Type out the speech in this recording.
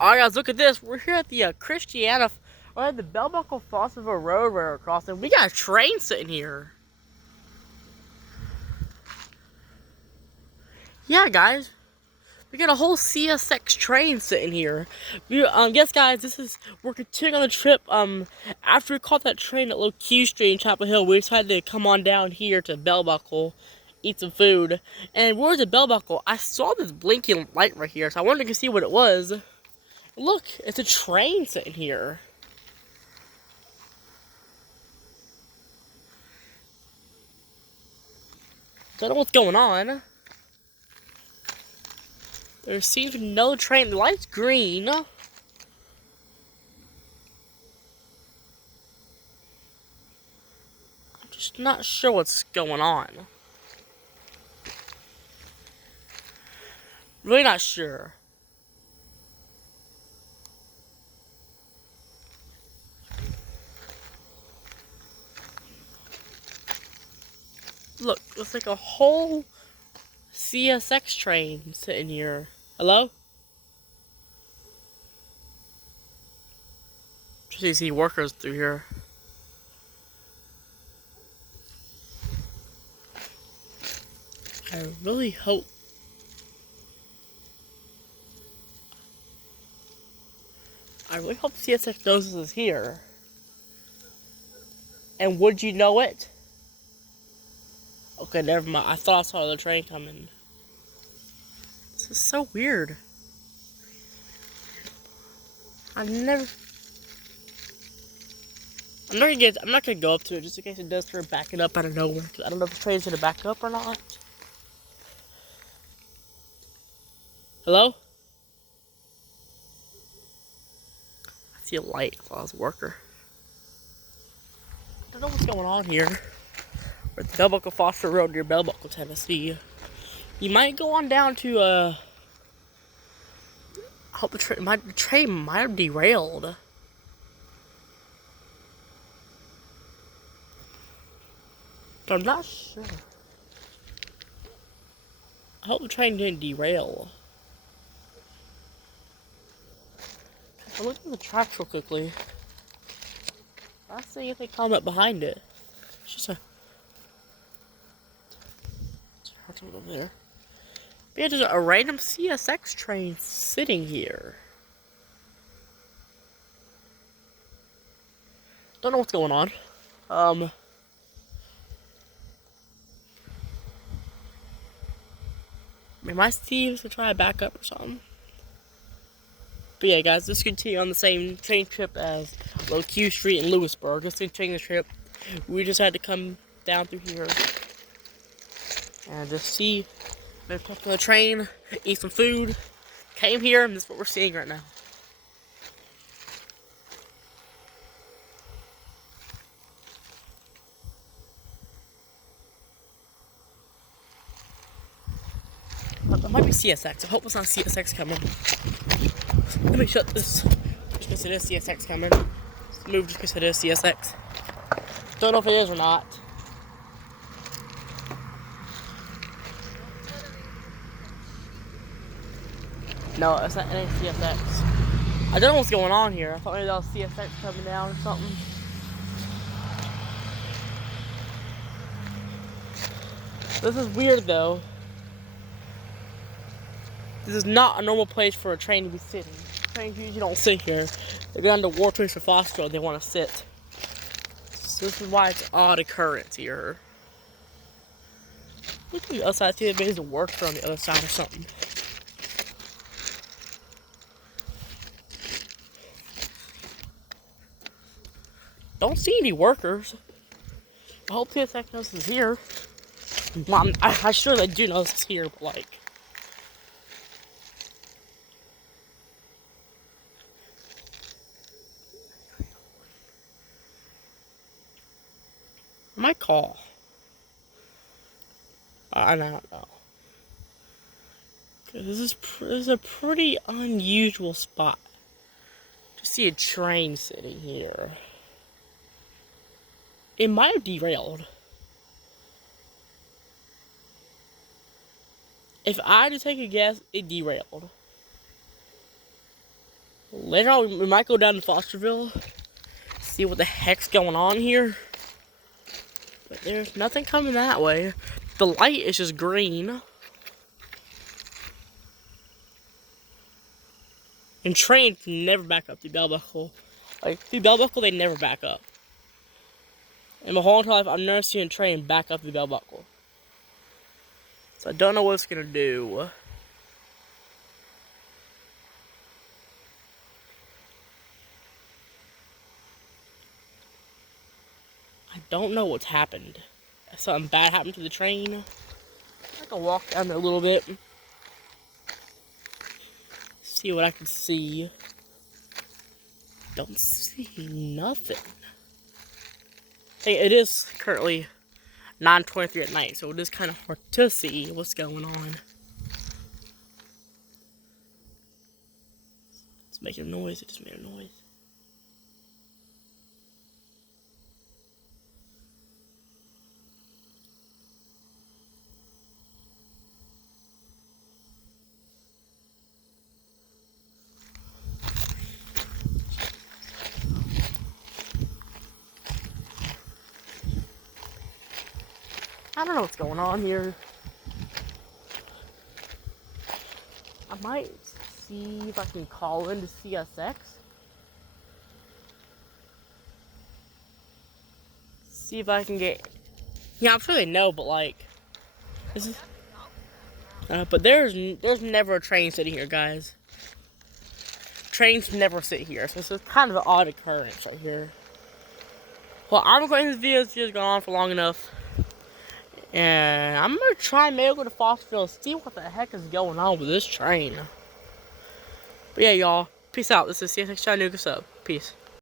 Alright guys, look at this. We're here at the Christiana, we're at the Bell Buckle Fosterville Road we're crossing. We got a train sitting here. Yeah guys, we got a whole CSX train sitting here. Yes guys, we're continuing on the trip. After we caught that train at Little Q Street in Chapel Hill, we decided to come on down here to Bell Buckle, eat some food. And where's the Bell Buckle? I saw this blinking light right here, so I wanted to see what it was. Look, it's a train sitting here. Don't know what's going on. There seems to be no train. The light's green. I'm just not sure what's going on. Really not sure. Look, looks like a whole CSX train sitting here. Hello? Just you see workers through here. I really hope CSX knows this is here. And would you know it? Okay, never mind. I thought I saw the train coming. This is so weird. I'm not gonna go up to it just in case it does start backing up out of nowhere. Cause I don't know if the train's gonna back up or not. Hello? I see a light. I thought it was a worker. I don't know what's going on here. We're at the Bell Buckle Foster Road near Bell Buckle, Tennessee. You might go on down to I hope the train might have derailed. But I'm not sure. I hope the train didn't derail. I'm looking at the tracks real quickly. I don't see anything coming up behind it. It's just a over there. But yeah, there's a random CSX train sitting here. Don't know what's going on. My Steve's gonna try to back up or something. But yeah, guys, let's continue on the same train trip as Little Q Street in Lewisburg. Let's continue the trip. We just had to come down through here and just see, maybe talk on the train, eat some food. Came here, and this is what we're seeing right now. It might be CSX. I hope it's not CSX coming. Let me shut this. Just because it is CSX coming. Let's move just because it is CSX. Don't know if it is or not. No, it's not any CSX. I don't know what's going on here. I thought maybe that was CSX coming down or something. This is weird though. This is not a normal place for a train to be sitting. Trains usually don't sit here. They go down to Wartrace for Foster, they want to sit. So this is why it's an odd occurrence here. Look at the other side, see if there's a worker on the other side or something. Don't see any workers. I hope CSX knows this is here. Well, I'm sure they do know this is here, but like, I might call. I don't know. This is a pretty unusual spot to see a train sitting here. It might have derailed. If I had to take a guess, it derailed. Later on, we might go down to Fosterville, see what the heck's going on here. But there's nothing coming that way. The light is just green. And trains never back up the bell buckle. Like, the bell buckle, they never back up. In my whole entire life, I've never seen a train back up the bell buckle. So I don't know what it's gonna do. I don't know what's happened. Something bad happened to the train. I can walk down there a little bit. See what I can see. Don't see nothing. Hey, it is currently 9:23 at night, so it is kind of hard to see what's going on. It's making a noise. It just made a noise. I don't know what's going on here. I might see if I can call into CSX. See if I can get... Yeah, I'm sure they know, but like... This is... but there's never a train sitting here, guys. Trains never sit here, so this is kind of an odd occurrence right here. Well, I'm going to this video. This video's gone on for long enough. And I'm going to try and maybe go to Fosterville and see what the heck is going on with this train. But yeah, y'all. Peace out. This is CSX Chattanooga Sub. Peace.